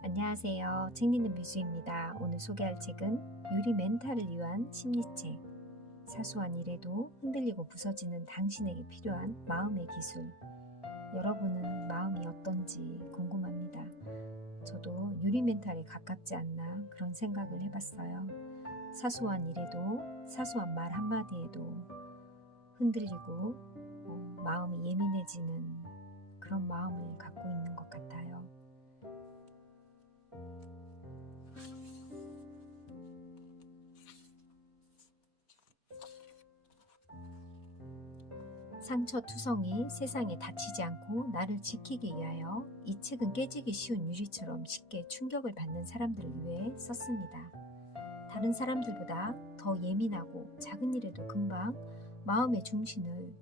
안녕하세요. 책 읽는 뮤즈입니다. 오늘 소개할 책은 유리 멘탈을 위한 심리책. 사소한 일에도 흔들리고 부서지는 당신에게 필요한 마음의 기술. 여러분은 마음이 어떤지 궁금합니다. 저도 유리 멘탈에 가깝지 않나 그런 생각을 해봤어요. 사소한 일에도 사소한 말 한마디에도 흔들리고 마음이 예민해지는 그런 마음을 갖고 있는 것 같아요. 상처투성이 세상에 다치지 않고 나를 지키기 위하여 이 책은 깨지기 쉬운 유리처럼 쉽게 충격을 받는 사람들을 위해 썼습니다. 다른 사람들보다 더 예민하고 작은 일에도 금방 마음의 중심을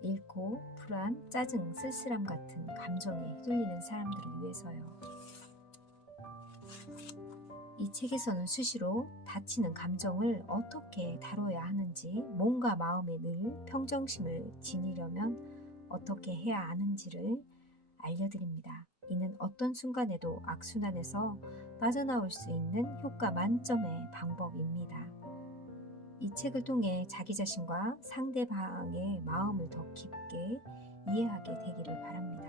잃고 불안, 짜증, 쓸쓸함 같은 감정에 휘둘리는 사람들을 위해서요. 이 책에서는 수시로 다치는 감정을 어떻게 다뤄야 하는지, 몸과 마음에 늘 평정심을 지니려면 어떻게 해야 하는지를 알려드립니다. 이는 어떤 순간에도 악순환에서 빠져나올 수 있는 효과 만점의 방법입니다. 이 책을 통해 자기 자신과 상대방의 마음을 더 깊게 이해하게 되기를 바랍니다.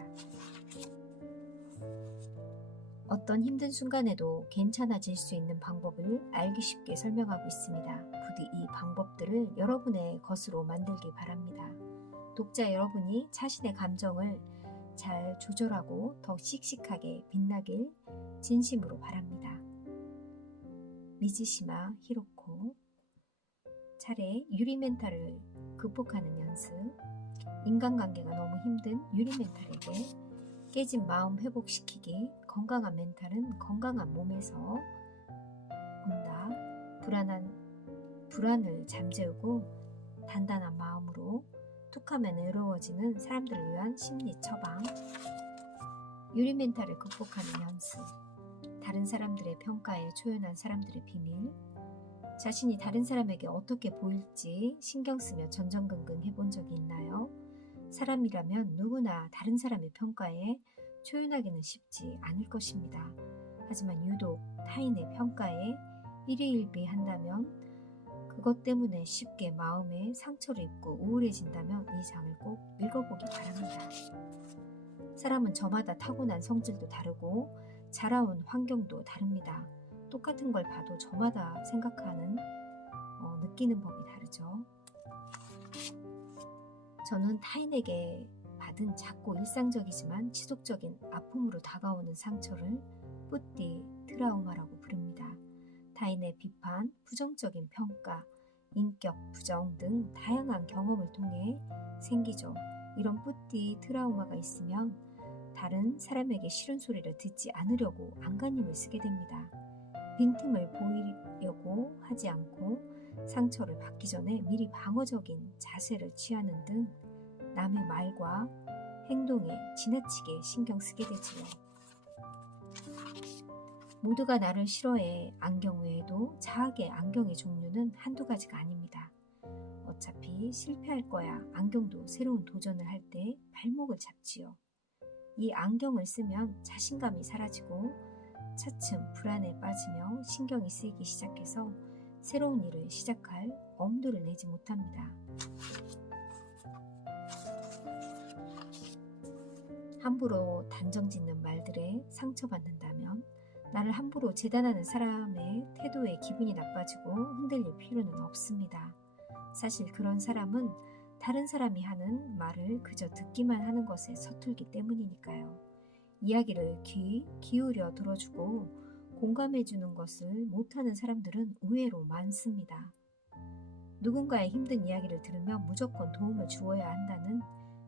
어떤 힘든 순간에도 괜찮아질 수 있는 방법을 알기 쉽게 설명하고 있습니다. 부디 이 방법들을 여러분의 것으로 만들기 바랍니다. 독자 여러분이 자신의 감정을 잘 조절하고 더 씩씩하게 빛나길 진심으로 바랍니다. 미즈시마 히로코. 차례 유리 멘탈을 극복하는 연습. 인간관계가 너무 힘든 유리 멘탈에게 깨진 마음 회복시키기. 건강한 멘탈은 건강한 몸에서 온다. 불안을 잠재우고 단단한 마음으로 툭하면 외로워지는 사람들을 위한 심리 처방. 유리 멘탈을 극복하는 연습. 다른 사람들의 평가에 초연한 사람들의 비밀. 자신이 다른 사람에게 어떻게 보일지 신경 쓰며 전전긍긍 해본 적이 있나요? 사람이라면 누구나 다른 사람의 평가에 초연하기는 쉽지 않을 것입니다. 하지만 유독 타인의 평가에 일희일비한다면, 그것 때문에 쉽게 마음에 상처를 입고 우울해진다면 이 장을 꼭 읽어보기 바랍니다. 사람은 저마다 타고난 성질도 다르고 자라온 환경도 다릅니다. 똑같은 걸 봐도 저마다 생각하는, 느끼는 법이 다르죠. 저는 타인에게 받은 작고 일상적이지만 지속적인 아픔으로 다가오는 상처를 뿌띠 트라우마라고 부릅니다. 타인의 비판, 부정적인 평가, 인격 부정 등 다양한 경험을 통해 생기죠. 이런 뿌띠 트라우마가 있으면 다른 사람에게 싫은 소리를 듣지 않으려고 안간힘을 쓰게 됩니다. 빈틈을 보이려고 하지 않고 상처를 받기 전에 미리 방어적인 자세를 취하는 등 남의 말과 행동에 지나치게 신경 쓰게 되지요. 모두가 나를 싫어해. 안경 외에도 자학의 안경의 종류는 한두 가지가 아닙니다. 어차피 실패할 거야. 안경도 새로운 도전을 할 때 발목을 잡지요. 이 안경을 쓰면 자신감이 사라지고 차츰 불안에 빠지며 신경이 쓰이기 시작해서 새로운 일을 시작할 엄두를 내지 못합니다. 함부로 단정짓는 말들에 상처받는다면 나를 함부로 재단하는 사람의 태도에 기분이 나빠지고 흔들릴 필요는 없습니다. 사실 그런 사람은 다른 사람이 하는 말을 그저 듣기만 하는 것에 서툴기 때문이니까요. 이야기를 귀 기울여 들어주고 공감해주는 것을 못하는 사람들은 의외로 많습니다. 누군가의 힘든 이야기를 들으면 무조건 도움을 주어야 한다는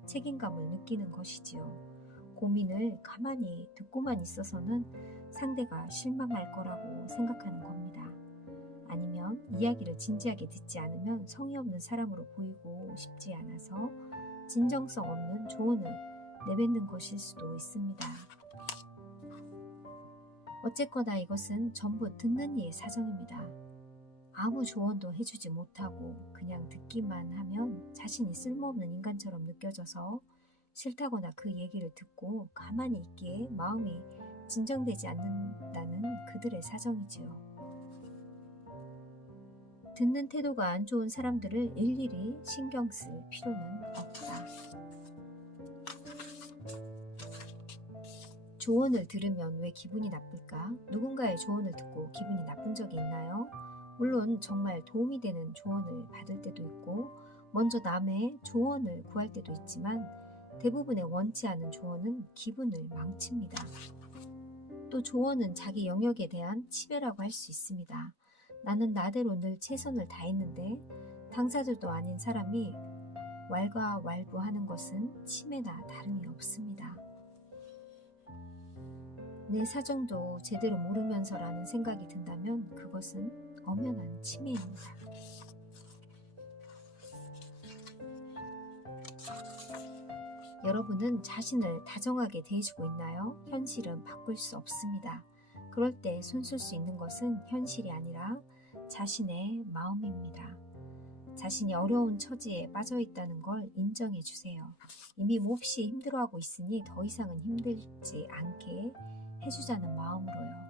책임감을 느끼는 것이지요. 고민을 가만히 듣고만 있어서는 상대가 실망할 거라고 생각하는 겁니다. 아니면 이야기를 진지하게 듣지 않으면 성의 없는 사람으로 보이고 싶지 않아서 진정성 없는 조언을 내뱉는 것일 수도 있습니다. 어쨌거나 이것은 전부 듣는 이의 사정입니다. 아무 조언도 해주지 못하고 그냥 듣기만 하면 자신이 쓸모없는 인간처럼 느껴져서 싫다거나 그 얘기를 듣고 가만히 있기에 마음이 진정되지 않는다는 그들의 사정이지요. 듣는 태도가 안 좋은 사람들을 일일이 신경 쓸 필요는 없다. 조언을 들으면 왜 기분이 나쁠까? 누군가의 조언을 듣고 기분이 나쁜 적이 있나요? 물론 정말 도움이 되는 조언을 받을 때도 있고 먼저 남의 조언을 구할 때도 있지만 대부분의 원치 않은 조언은 기분을 망칩니다. 또 조언은 자기 영역에 대한 침해라고 할 수 있습니다. 나는 나대로 늘 최선을 다했는데 당사자도 아닌 사람이 왈가왈부하는 것은 침해나 다름이 없습니다. 내 사정도 제대로 모르면서라는 생각이 든다면 그것은 엄연한 침해입니다. 여러분은 자신을 다정하게 대해주고 있나요? 현실은 바꿀 수 없습니다. 그럴 때 손쓸 수 있는 것은 현실이 아니라 자신의 마음입니다. 자신이 어려운 처지에 빠져 있다는 걸 인정해 주세요. 이미 몹시 힘들어하고 있으니 더 이상은 힘들지 않게 해주자는 마음으로요.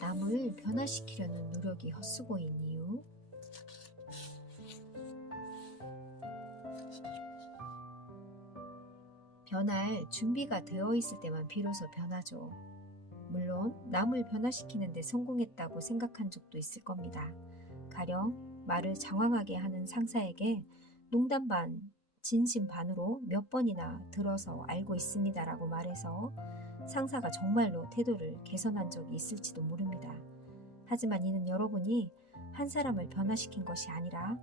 남을 변화시키려는 노력이 헛수고인 이유. 변할 준비가 되어 있을 때만 비로소 변하죠. 물론 남을 변화시키는 데 성공했다고 생각한 적도 있을 겁니다. 가령 말을 장황하게 하는 상사에게 농담 반, 진심 반으로 몇 번이나 들어서 알고 있습니다라고 말해서 상사가 정말로 태도를 개선한 적이 있을지도 모릅니다. 하지만 이는 여러분이 한 사람을 변화시킨 것이 아니라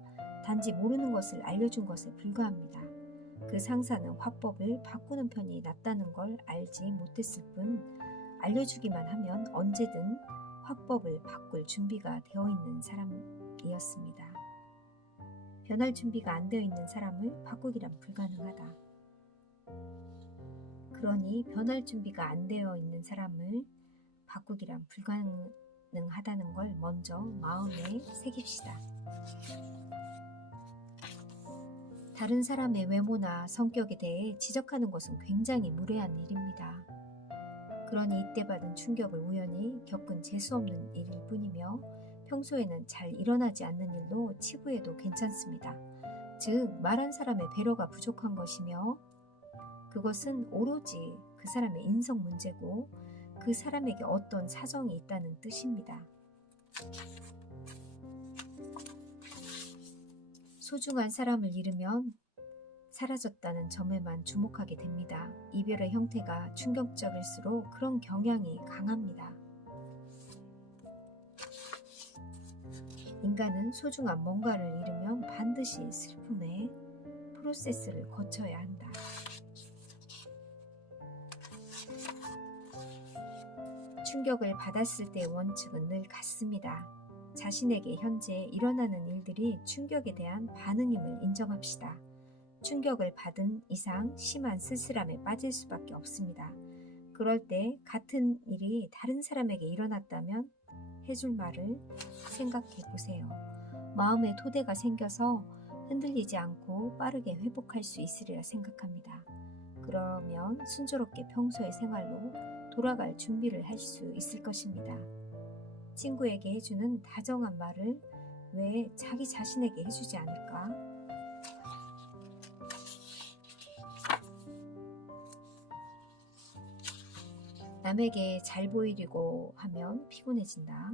단지 모르는 것을 알려준 것에 불과합니다. 그 상사는 화법을 바꾸는 편이 낫다는 걸 알지 못했을 뿐 알려주기만 하면 언제든 화법을 바꿀 준비가 되어 있는 사람이었습니다. 변할 준비가 안 되어 있는 사람을 바꾸기란 불가능하다. 그러니 변할 준비가 안 되어 있는 사람을 바꾸기란 불가능하다는 걸 먼저 마음에 새깁시다. 다른 사람의 외모나 성격에 대해 지적하는 것은 굉장히 무례한 일입니다. 그러니 이때 받은 충격을 우연히 겪은 재수없는 일일 뿐이며 평소에는 잘 일어나지 않는 일로 치부해도 괜찮습니다. 즉 말한 사람의 배려가 부족한 것이며 그것은 오로지 그 사람의 인성 문제고 그 사람에게 어떤 사정이 있다는 뜻입니다. 소중한 사람을 잃으면 사라졌다는 점에만 주목하게 됩니다. 이별의 형태가 충격적일수록 그런 경향이 강합니다. 인간은 소중한 뭔가를 잃으면 반드시 슬픔의 프로세스를 거쳐야 한다. 충격을 받았을 때의 원칙은 늘 같습니다. 자신에게 현재 일어나는 일들이 충격에 대한 반응임을 인정합시다. 충격을 받은 이상 심한 쓸쓸함에 빠질 수밖에 없습니다. 그럴 때 같은 일이 다른 사람에게 일어났다면 해줄 말을 생각해 보세요. 마음의 토대가 생겨서 흔들리지 않고 빠르게 회복할 수 있으리라 생각합니다. 그러면 순조롭게 평소의 생활로 돌아갈 준비를 할 수 있을 것입니다. 친구에게 해주는 다정한 말을 왜 자기 자신에게 해주지 않을까? 남에게 잘 보이려고 하면 피곤해진다.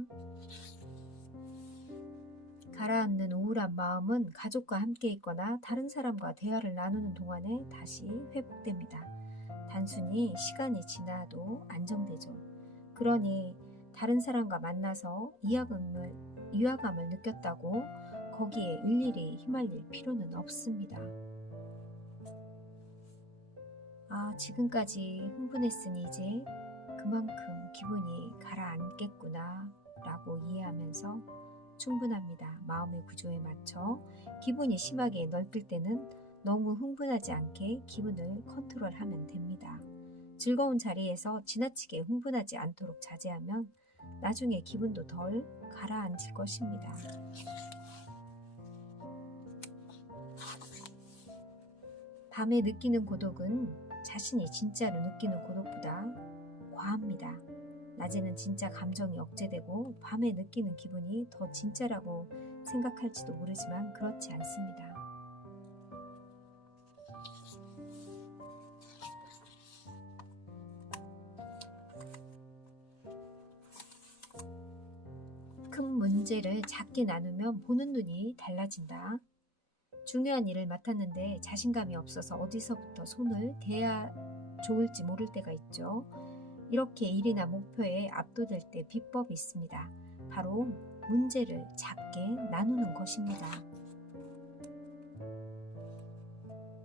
가라앉는 우울한 마음은 가족과 함께 있거나 다른 사람과 대화를 나누는 동안에 다시 회복됩니다. 단순히 시간이 지나도 안정되죠. 그러니 다른 사람과 만나서 위화감을 느꼈다고 거기에 일일이 휘말릴 필요는 없습니다. 지금까지 흥분했으니 이제 그만큼 기분이 가라앉겠구나 라고 이해하면서 충분합니다. 마음의 구조에 맞춰 기분이 심하게 넓힐 때는 너무 흥분하지 않게 기분을 컨트롤하면 됩니다. 즐거운 자리에서 지나치게 흥분하지 않도록 자제하면 나중에 기분도 덜 가라앉을 것입니다. 밤에 느끼는 고독은 자신이 진짜로 느끼는 고독보다 과합니다. 낮에는 진짜 감정이 억제되고 밤에 느끼는 기분이 더 진짜라고 생각할지도 모르지만 그렇지 않습니다. 큰 문제를 작게 나누면 보는 눈이 달라진다. 중요한 일을 맡았는데 자신감이 없어서 어디서부터 손을 대야 좋을지 모를 때가 있죠. 이렇게 일이나 목표에 압도될 때 비법이 있습니다. 바로 문제를 작게 나누는 것입니다.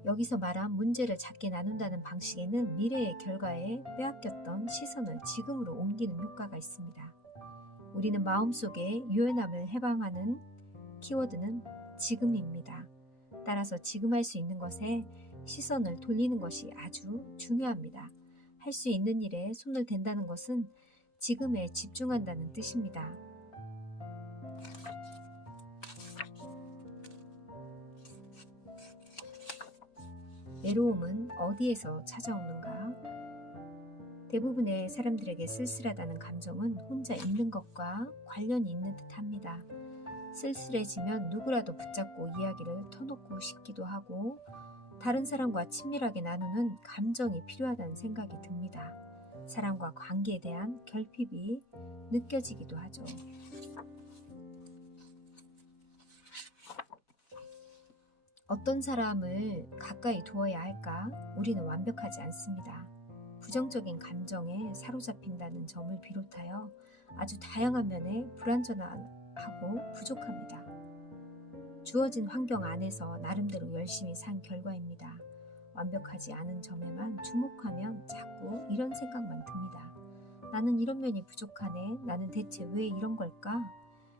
여기서 말한 문제를 작게 나눈다는 방식에는 미래의 결과에 빼앗겼던 시선을 지금으로 옮기는 효과가 있습니다. 우리는 마음속에 유연함을 해방하는 키워드는 지금입니다. 따라서 지금 할 수 있는 것에 시선을 돌리는 것이 아주 중요합니다. 할 수 있는 일에 손을 댄다는 것은 지금에 집중한다는 뜻입니다. 외로움은 어디에서 찾아오는가? 대부분의 사람들에게 쓸쓸하다는 감정은 혼자 있는 것과 관련이 있는 듯합니다. 쓸쓸해지면 누구라도 붙잡고 이야기를 터놓고 싶기도 하고 다른 사람과 친밀하게 나누는 감정이 필요하다는 생각이 듭니다. 사람과 관계에 대한 결핍이 느껴지기도 하죠. 어떤 사람을 가까이 두어야 할까? 우리는 완벽하지 않습니다. 부정적인 감정에 사로잡힌다는 점을 비롯하여 아주 다양한 면에 불완전하고 부족합니다. 주어진 환경 안에서 나름대로 열심히 산 결과입니다. 완벽하지 않은 점에만 주목하면 자꾸 이런 생각만 듭니다. 나는 이런 면이 부족하네. 나는 대체 왜 이런 걸까?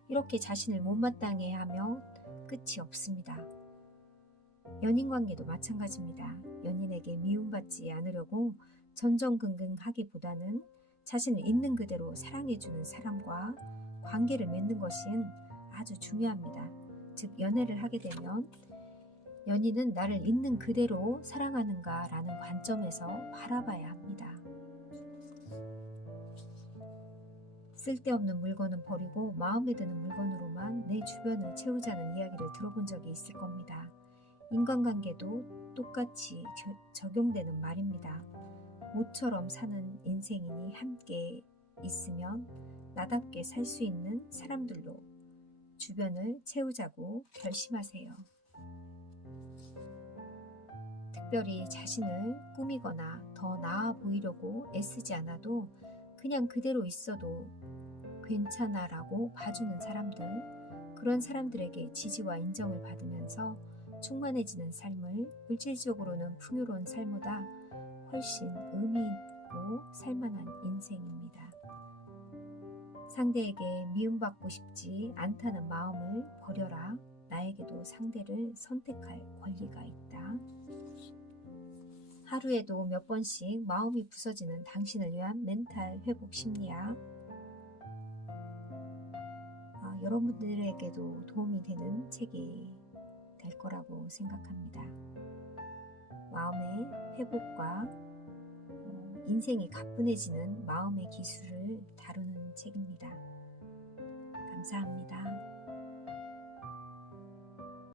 이렇게 자신을 못마땅해 하며 끝이 없습니다. 연인관계도 마찬가지입니다. 연인에게 미움받지 않으려고 전전긍긍하기보다는 자신을 있는 그대로 사랑해주는 사람과 관계를 맺는 것이 아주 중요합니다. 즉 연애를 하게 되면 연인은 나를 있는 그대로 사랑하는가 라는 관점에서 바라봐야 합니다. 쓸데없는 물건은 버리고 마음에 드는 물건으로만 내 주변을 채우자는 이야기를 들어본 적이 있을 겁니다. 인간관계도 똑같이 적용되는 말입니다. 모처럼 사는 인생이니 함께 있으면 나답게 살 수 있는 사람들로 주변을 채우자고 결심하세요. 특별히 자신을 꾸미거나 더 나아 보이려고 애쓰지 않아도 그냥 그대로 있어도 괜찮아 라고 봐주는 사람들, 그런 사람들에게 지지와 인정을 받으면서 충만해지는 삶을 물질적으로는 풍요로운 삶보다 훨씬 의미 있고 살만한 인생입니다. 상대에게 미움받고 싶지 않다는 마음을 버려라. 나에게도 상대를 선택할 권리가 있다. 하루에도 몇 번씩 마음이 부서지는 당신을 위한 멘탈 회복 심리학. 여러분들에게도 도움이 되는 책이 될 거라고 생각합니다. 마음의 회복과 인생이 가뿐해지는 마음의 기술을 다루는 책입니다. 감사합니다.